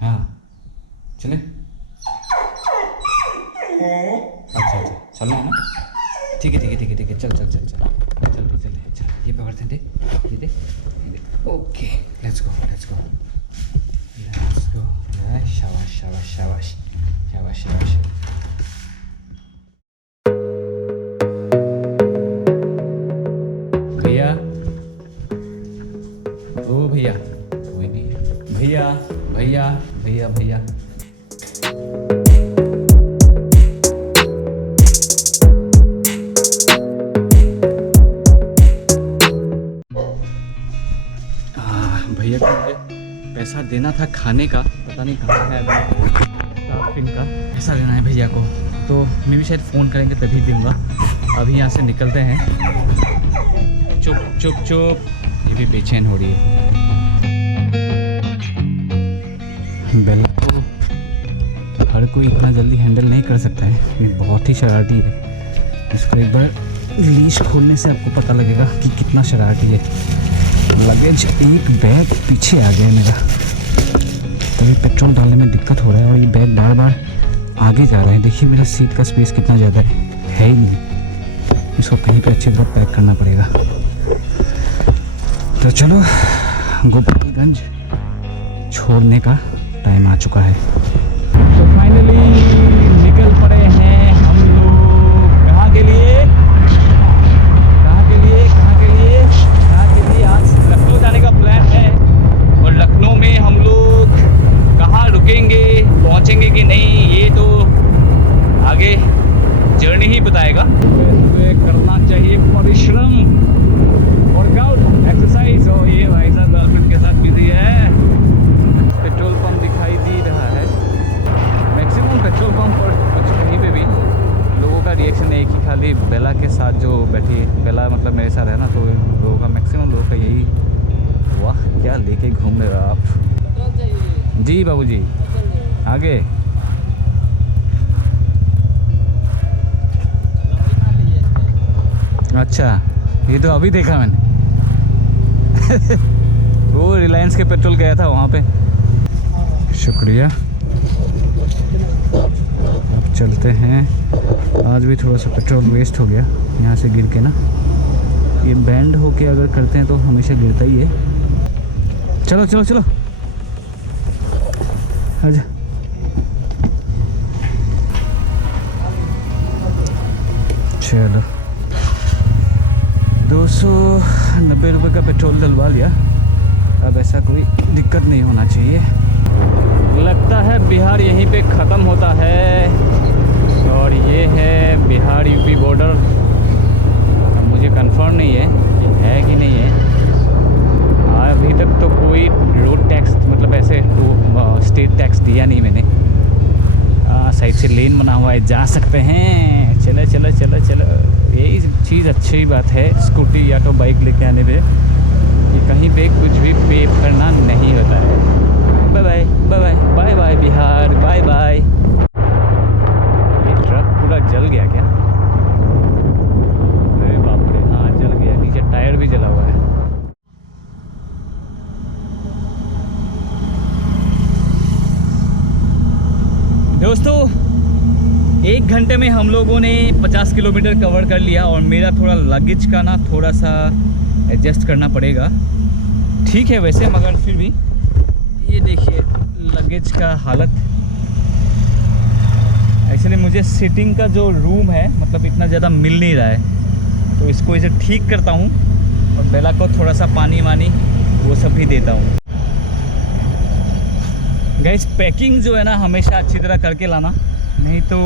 हाँ चले। अच्छा चलना है ना। ठीक है चल चल ये पकड़ते हैं। दे ये दे। Okay let's go. शाबाश। भैया ओ भैया कोई नहीं है। भैया भैया को मुझे पैसा देना था खाने का, पता नहीं कहाँ है अभी। का पैसा देना है भैया को, तो मैं भी शायद फ़ोन करेंगे तभी दूंगा। अभी यहाँ से निकलते हैं। चुप ये भी बेचैन हो रही है। बेला को हर कोई इतना जल्दी हैंडल नहीं कर सकता है, ये बहुत ही शरारती है। इसको एक बार लीश खोलने से आपको पता लगेगा कि कितना शरारती है। लगेज एक बैग पीछे आ गया मेरा, तभी पेट्रोल डालने में दिक्कत हो रहा है और ये बैग बार बार आगे जा रहा है। देखिए मेरा सीट का स्पेस कितना ज़्यादा है ही नहीं। इसको कहीं पे अच्छी तरह पैक करना पड़ेगा। तो चलो गोपालगंज छोड़ने का टाइम आ चुका है। तो फाइनली निकल पड़े हैं हम लोग। कहाँ के लिए? आज लखनऊ जाने का प्लान है और लखनऊ में हम लोग कहाँ रुकेंगे, पहुँचेंगे कि नहीं, ये तो आगे जर्नी ही बताएगा। सुबह करना चाहिए परिश्रम, वर्कआउट, एक्सरसाइज। और ये भाई साहब गर्लफ्रेंड के साथ बिजी है। पेट्रोल पंप दिखाई दे रहा है। मैक्सिमम पेट्रोल पंप और कुछ कहीं पे भी लोगों का रिएक्शन एक ही, खाली बेला के साथ जो बैठी है, बेला मतलब मेरे साथ है ना, तो लोगों का मैक्सिमम लोगों का यही, वाह क्या लेके घूम रहे हो आप। जी बाबूजी आगे। अच्छा ये तो अभी देखा मैंने। वो रिलायंस के पेट्रोल गया था वहाँ पे। शुक्रिया। अब चलते हैं। आज भी थोड़ा सा पेट्रोल वेस्ट हो गया यहाँ से गिर के ना। ये बैंड होके अगर करते हैं तो हमेशा गिरता ही है। चलो आजा। चलो 290 रुपये का पेट्रोल डलवा लिया। अब ऐसा कोई दिक्कत नहीं होना चाहिए। लगता है बिहार यहीं पे ख़त्म होता है और ये है बिहार यूपी बॉर्डर। अब मुझे कंफर्म नहीं है कि है कि नहीं है। अभी तक तो कोई रोड टैक्स मतलब ऐसे तो स्टेट टैक्स दिया नहीं मैंने। साइड से लेन बना हुआ है, जा सकते हैं। चलो यही चीज़ अच्छी बात है स्कूटी या तो बाइक लेके आने पे, कि कहीं पे कुछ भी पे करना नहीं होता है। Bye Bihar, bye. ये ट्रक पूरा जल गया क्या? अरे बाप रे, हाँ जल गया। नीचे टायर भी जला हुआ है। दोस्तों 1 घंटे में हम लोगों ने 50 किलोमीटर कवर कर लिया और मेरा थोड़ा लगेज का ना थोड़ा सा एडजस्ट करना पड़ेगा। ठीक है वैसे, मगर फिर भी ये देखिए लगेज का हालत। एक्चुअली मुझे सिटिंग का जो रूम है मतलब इतना ज़्यादा मिल नहीं रहा है, तो इसको इसे ठीक करता हूँ और बेला को थोड़ा सा पानी वानी वो सब भी देता हूँ। गाइस पैकिंग जो है ना हमेशा अच्छी तरह करके लाना, नहीं तो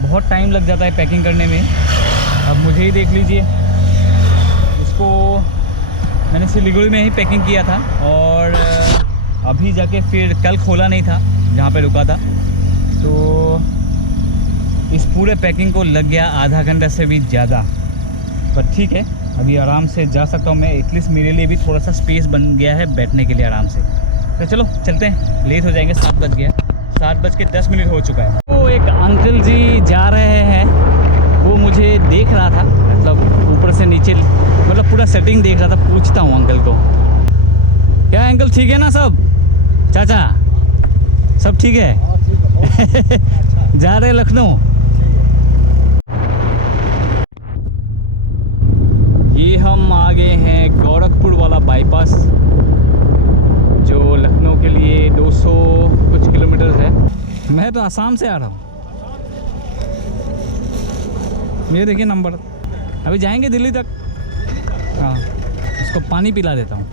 बहुत टाइम लग जाता है पैकिंग करने में। अब मुझे ही देख लीजिए, इसको मैंने सिलीगुड़ी में ही पैकिंग किया था और अभी जाके फिर कल खोला नहीं था जहाँ पे रुका था, तो इस पूरे पैकिंग को लग गया आधा घंटा से भी ज़्यादा। पर ठीक है, अभी आराम से जा सकता हूँ मैं। एटलीस्ट मेरे लिए भी थोड़ा सा स्पेस बन गया है बैठने के लिए आराम से। तो चलो चलते हैं, लेट हो जाएंगे। 7 बज गया, 7:10 हो चुका है। तो एक अंकल जी जा रहे हैं, वो मुझे देख रहा था, मतलब ऊपर से नीचे मतलब पूरा सेटिंग देख रहा था। पूछता हूँ अंकल को, क्या अंकल ठीक है ना सब? चाचा सब ठीक है? जा रहे लखनऊ। ये हम आ गए हैं गोरखपुर वाला बाईपास, जो लखनऊ के लिए 200 कुछ किलोमीटर है। मैं तो आसाम से आ रहा हूँ। ये देखिए नंबर, अभी जाएंगे दिल्ली तक। हाँ, इसको पानी पिला देता हूँ।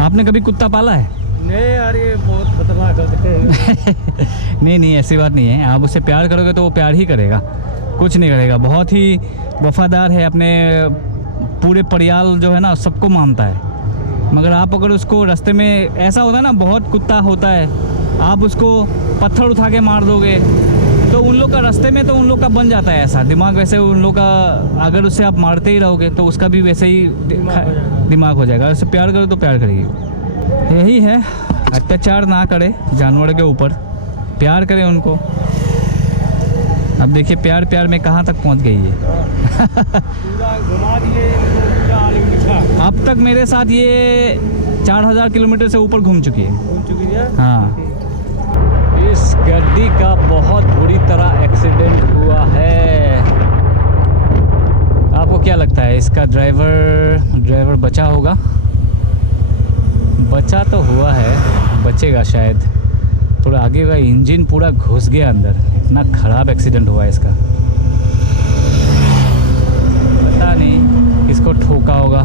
आपने कभी कुत्ता पाला है? नहीं यार, ये बहुत खतरनाक करते हैं। नहीं ऐसी बात नहीं है। आप उससे प्यार करोगे तो वो प्यार ही करेगा, कुछ नहीं करेगा। बहुत ही वफादार है, अपने पूरे परिवार जो है ना सबको मानता है। मगर आप अगर उसको रास्ते में, ऐसा होता है ना बहुत कुत्ता होता है, आप उसको पत्थर उठा के मार दोगे तो उन लोग का रास्ते में तो उन लोग का बन जाता है ऐसा दिमाग। वैसे उन लोग का अगर उससे आप मारते ही रहोगे तो उसका भी वैसे ही दिमाग हो जाएगा। उससे प्यार करो तो प्यार करेगी। यही है, अत्याचार ना करे जानवर के ऊपर, प्यार करें उनको। अब देखिए प्यार प्यार में कहाँ तक पहुँच गई है। घुमा दिए अब तक मेरे साथ ये 4000 किलोमीटर से ऊपर घूम चुकी है। हाँ, इस गड्डी का बहुत बुरी तरह एक्सीडेंट हुआ है। आपको क्या लगता है इसका ड्राइवर बचा होगा? बचा तो हुआ है, बचेगा शायद। थोड़ा आगे का इंजन पूरा घुस गया अंदर, इतना ख़राब एक्सीडेंट हुआ है इसका। पता नहीं किसको ठोका होगा।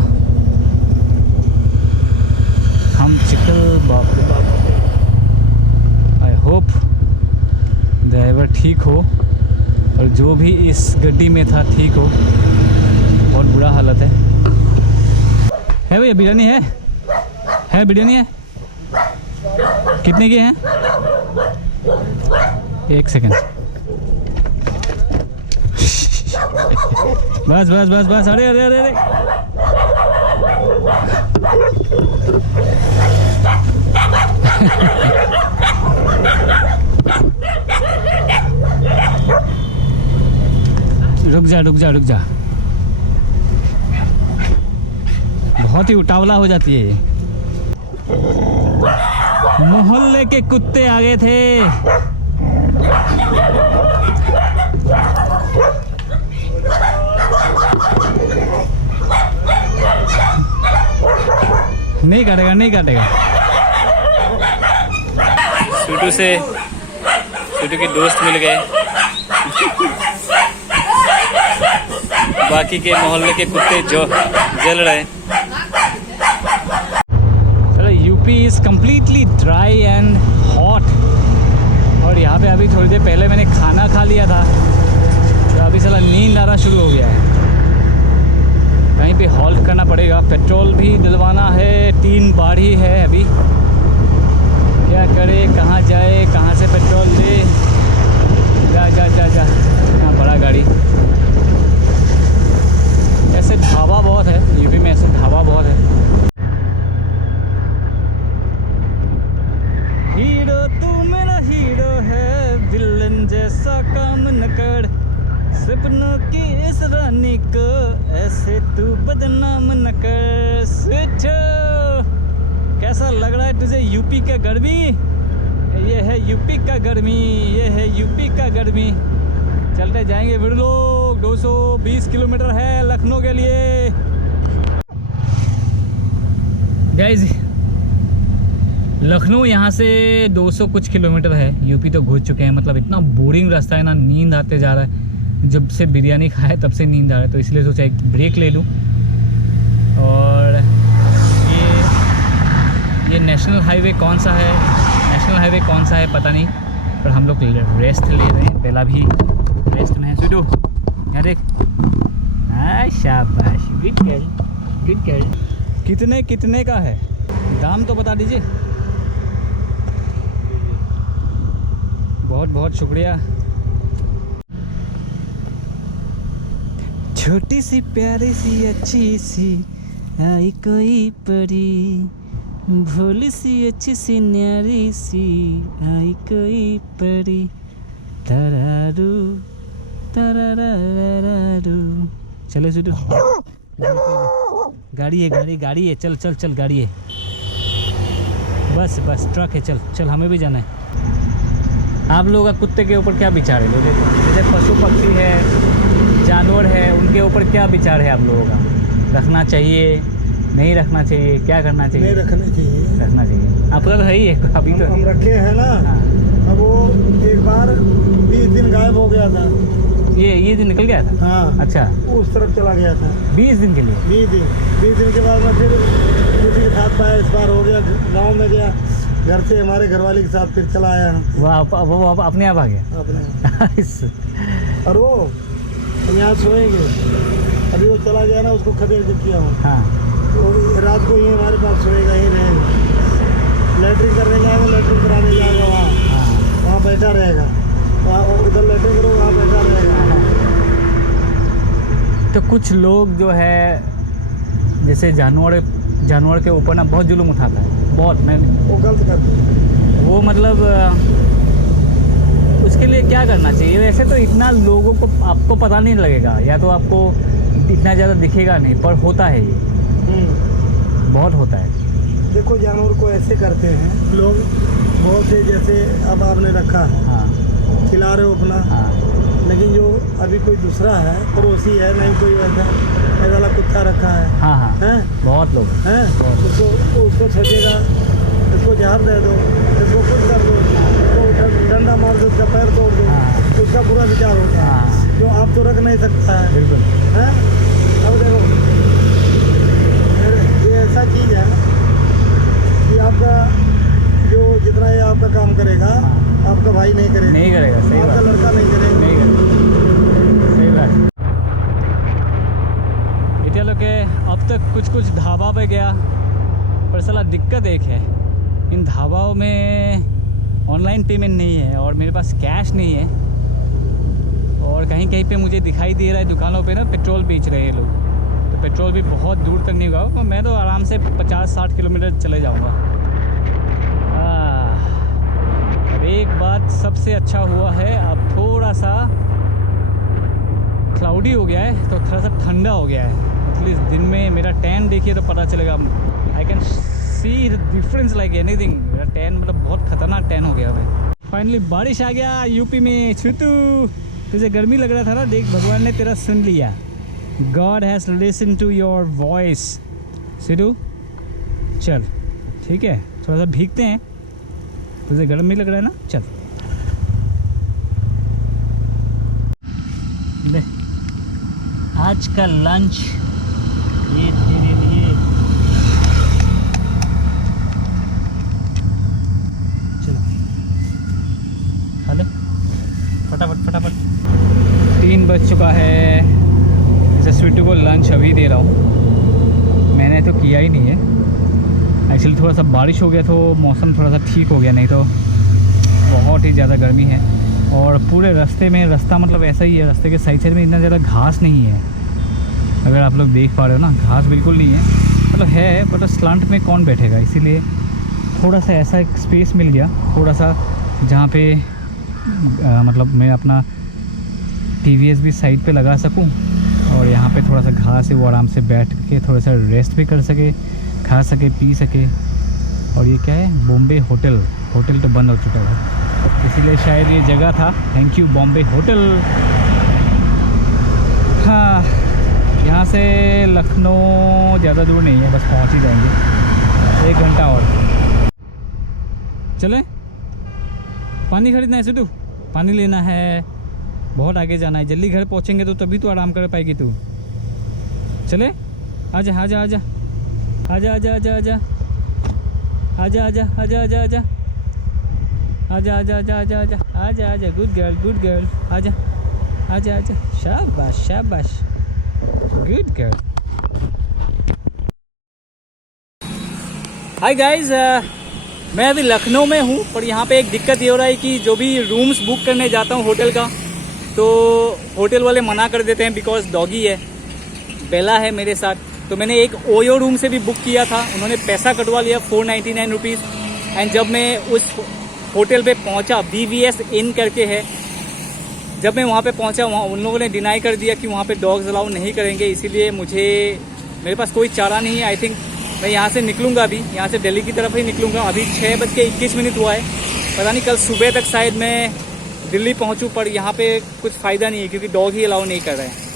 हम चिकल बाप रे बाप। आई होप ड्राइवर ठीक हो और जो भी इस गड्डी में था ठीक हो। बहुत बुरा हालत है भैया। बिरयानी है बिरयानी है। कितने के हैं? 1 सेकंड। बस। अरे रुक जा। बहुत ही उतावला हो जाती है ये। मोहल्ले के कुत्ते आ गए थे। नहीं काटेगा। सूटू के दोस्त मिल गए। बाकी के मोहल्ले के कुत्ते जो जल रहे। चलो, UP is completely dry and hot. और यहाँ पे अभी थोड़ी देर पहले मैंने खाना खा लिया था, तो अभी साला नींद आना शुरू हो गया है। कहीं पे हॉल्ट करना पड़ेगा, पेट्रोल भी डलवाना है। 3 बाढ़ी है अभी, क्या करे, कहाँ जाए, कहाँ से पेट्रोल ले। जा इतना बड़ा गाड़ी। ऐसे ढाबा बहुत है यूपी में, ऐसे ढाबा बहुत है। हीरो तू मेरा हीरो है, विलन जैसा काम न कर, सपनों की इस रानी को ऐसे तू बदनाम न कर। स्वीटो, कैसा लग रहा है तुझे यूपी का गर्मी? ये है यूपी का गर्मी। चलते जाएंगे फिर लोग। 220 किलोमीटर है लखनऊ के लिए। गाइस, लखनऊ यहाँ से 200 कुछ किलोमीटर है। यूपी तो घुस चुके हैं। मतलब इतना बोरिंग रास्ता है ना, नींद आते जा रहा है। जब से बिरयानी खाए तब से नींद आ रहा है, तो इसलिए सोचा एक ब्रेक ले लूँ। और ये नेशनल हाईवे कौन सा है पता नहीं, पर हम लोग रेस्ट ले रहे हैं। पहला भी रेस्ट में है। सुडो यहाँ देख। शाबाश, गुड गर्ल। कितने का है? दाम तो बता दीजिए। बहुत शुक्रिया। छोटी सी प्यारी सी अच्छी सी आई कोई परी, भोली सी अच्छी सी न्यारी सी आई कोई परी। तरारू तरारू। चले सुडू। गाड़ी है, गाड़ी है, चल चल चल, गाड़ी है, बस बस ट्रक है, चल चल, हमें भी जाना है। आप लोगों का कुत्ते के ऊपर क्या विचार है? जैसे पशु पक्षी है, जानवर है, उनके ऊपर क्या विचार है आप लोगों का? रखना चाहिए, नहीं रखना चाहिए, क्या करना चाहिए? नहीं रखना चाहिए। रखना चाहिए। आपका तो है ही है अभी तो। हम रखे हैं ना। हाँ। अब वो एक बार 20 दिन गायब हो गया था। ये दिन निकल गया था? हाँ। अच्छा, उस तरफ चला गया था 20 दिन के लिए? 20 दिन के बाद मैं फिर किसी के साथ पाया, इस बार हो गया, गांव में गया, घर से हमारे घरवाले के साथ फिर चला आया। वो अपने आप आ गया अपने। और वो हम यहाँ सोएंगे, अभी वो चला गया ना, उसको खदेड़ के किया हूँ। हाँ। वो रात को ही हमारे पास सोएगा, ही रहेगा। लैट्रिन करने जाएगा, लैट्रिन कराने जाएगा वहाँ बैठा रहेगा, वहाँ उधर लैट्रिन करो, वहाँ बैठा रहेगा। तो कुछ लोग जो है जैसे जानवर के ऊपर ना बहुत जुल्म उठाता है, बहुत। मैं वो गलत करते हैं। वो मतलब उसके लिए क्या करना चाहिए? वैसे तो इतना लोगों को आपको पता नहीं लगेगा, या तो आपको इतना ज़्यादा दिखेगा नहीं, पर होता है ये, बहुत होता है। देखो, जानवर को ऐसे करते हैं लोग बहुत से, जैसे अब आपने रखा है, हाँ। खिला रहे हो अपना, हाँ। लेकिन जो अभी कोई दूसरा है, पड़ोसी है, नहीं कोई वैसा वाला कुत्ता रखा है, हाँ हाँ, हैं? बहुत लोग हैं? बहुत। उसको छजेगा, इसको जहर दे दो, इसको कुछ कर दो, इसको डंडा मार दो, उसका पैर तोड़ दो, हाँ। तो उसका बुरा विचार होता है। हाँ। जो आप तो रख नहीं सकता है, बिल्कुल। हैं? अब देखो, ये ऐसा चीज़ है कि आपका जो जितना ये आपका काम करेगा, हाँ। आपका भाई नहीं करेगा, नहीं करेगा, सही आपका बात। लड़का नहीं करेगा। नहीं करेगा, सही बात। चलो के अब तक कुछ ढाबा पे गया, पर साला दिक्कत एक है, इन ढाबाओं में ऑनलाइन पेमेंट नहीं है और मेरे पास कैश नहीं है। और कहीं कहीं पे मुझे दिखाई दे रहा है दुकानों पे ना पेट्रोल बेच रहे हैं लोग, तो पेट्रोल भी बहुत दूर तक नहीं होगा, तो मैं तो आराम से 50-60 किलोमीटर चले जाऊंगा। अब एक बात सबसे अच्छा हुआ है, अब थोड़ा सा क्लाउडी हो गया है, तो थोड़ा सा ठंडा हो गया है। एटलीस्ट दिन में मेरा टैन देखिए तो पता चलेगा, I can see the difference like anything. मेरा टैन मतलब बहुत खतरनाक टैन हो गया है। फाइनली बारिश आ गया यूपी में। छुटू, तुझे गर्मी लग रहा था ना, देख भगवान ने तेरा सुन लिया। God has listen to your voice. Sidhu चल, ठीक है, थोड़ा सा भीगते हैं, तुझे गर्मी लग रहा है ना, चल। ले आज का लंच ये तेरे लिए। चलो खा ले फटाफट फटाफट। 3 बज चुका है। जैसे स्वीटू को लंच अभी दे रहा हूँ, मैंने तो किया ही नहीं है। एक्चुअली थोड़ा सा बारिश हो गया तो मौसम थोड़ा सा ठीक हो गया, नहीं तो बहुत ही ज़्यादा गर्मी है। और पूरे रास्ते में, रास्ता मतलब ऐसा ही है, रास्ते के साइड साइड में इतना ज़्यादा घास नहीं है। अगर आप लोग देख पा रहे हो ना, घास बिल्कुल नहीं है, मतलब है बट स्लांट में कौन बैठेगा, इसीलिए थोड़ा सा ऐसा एक स्पेस मिल गया, थोड़ा सा जहाँ पे मतलब मैं अपना TVS भी साइड पे लगा सकूं, और यहाँ पे थोड़ा सा घास है, वो आराम से बैठ के थोड़ा सा रेस्ट भी कर सके, खा सके, पी सके। और ये क्या है, बॉम्बे होटल तो बंद हो चुका है, इसीलिए शायद ये जगह था। Thank you Bombay hotel. हाँ, यहाँ से लखनऊ ज़्यादा दूर नहीं है, बस पहुँच ही जाएंगे, 1 घंटा और। चलें, पानी खरीदना है सिद्धू, पानी लेना है, बहुत आगे जाना है, जल्दी घर पहुँचेंगे तो तभी तो आराम कर पाएगी तू। चले, आजा आजा आजा आजा आजा आजा आजा आजा आजा आजा आजा आजा आजा आजा आजा आजा आजा आजा आजा, गुड गर्ल, आजा आजा आजा, शाबाश शाबाश, गुड गर्ल। हाय गाइस, मैं अभी लखनऊ में हूँ, पर यहाँ पे एक दिक्कत ये हो रहा है कि जो भी रूम्स बुक करने जाता हूँ होटल का, तो होटल वाले मना कर देते हैं, बिकॉज डॉगी है, बेला है मेरे साथ। तो मैंने एक ओयो रूम से भी बुक किया था, उन्होंने पैसा कटवा लिया 499 रुपीज़। एंड जब मैं उस होटल पे पहुंचा, BVS इन करके है, जब मैं वहाँ पे पहुंचा, वहाँ उन लोगों ने डिनाई कर दिया कि वहाँ पे डॉग्स अलाउ नहीं करेंगे, इसीलिए मुझे मेरे पास कोई चारा नहीं है। आई थिंक मैं यहाँ से निकलूँगा, अभी यहाँ से दिल्ली की तरफ ही निकलूँगा। अभी 6:21 हुआ है। पता नहीं कल सुबह तक शायद मैं दिल्ली पहुँचूँ, पर यहाँ पे कुछ फ़ायदा नहीं है क्योंकि डॉग ही अलाउ नहीं कर रहे हैं।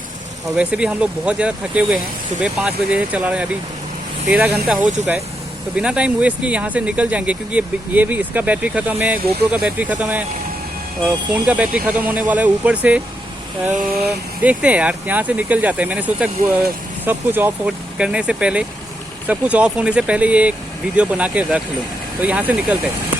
और वैसे भी हम लोग बहुत ज़्यादा थके हुए हैं, सुबह 5 बजे से चला रहे हैं, अभी 13 घंटा हो चुका है। तो बिना टाइम वेस्ट किए यहाँ से निकल जाएंगे क्योंकि ये भी इसका बैटरी ख़त्म है, गोप्रो का बैटरी ख़त्म है, फ़ोन का बैटरी ख़त्म होने वाला है। ऊपर से देखते हैं यार, यहाँ से निकल जाते हैं। मैंने सोचा सब कुछ ऑफ करने से पहले, सब कुछ ऑफ होने से पहले ये एक वीडियो बना के रख लूँ। तो यहाँ से निकलते हैं।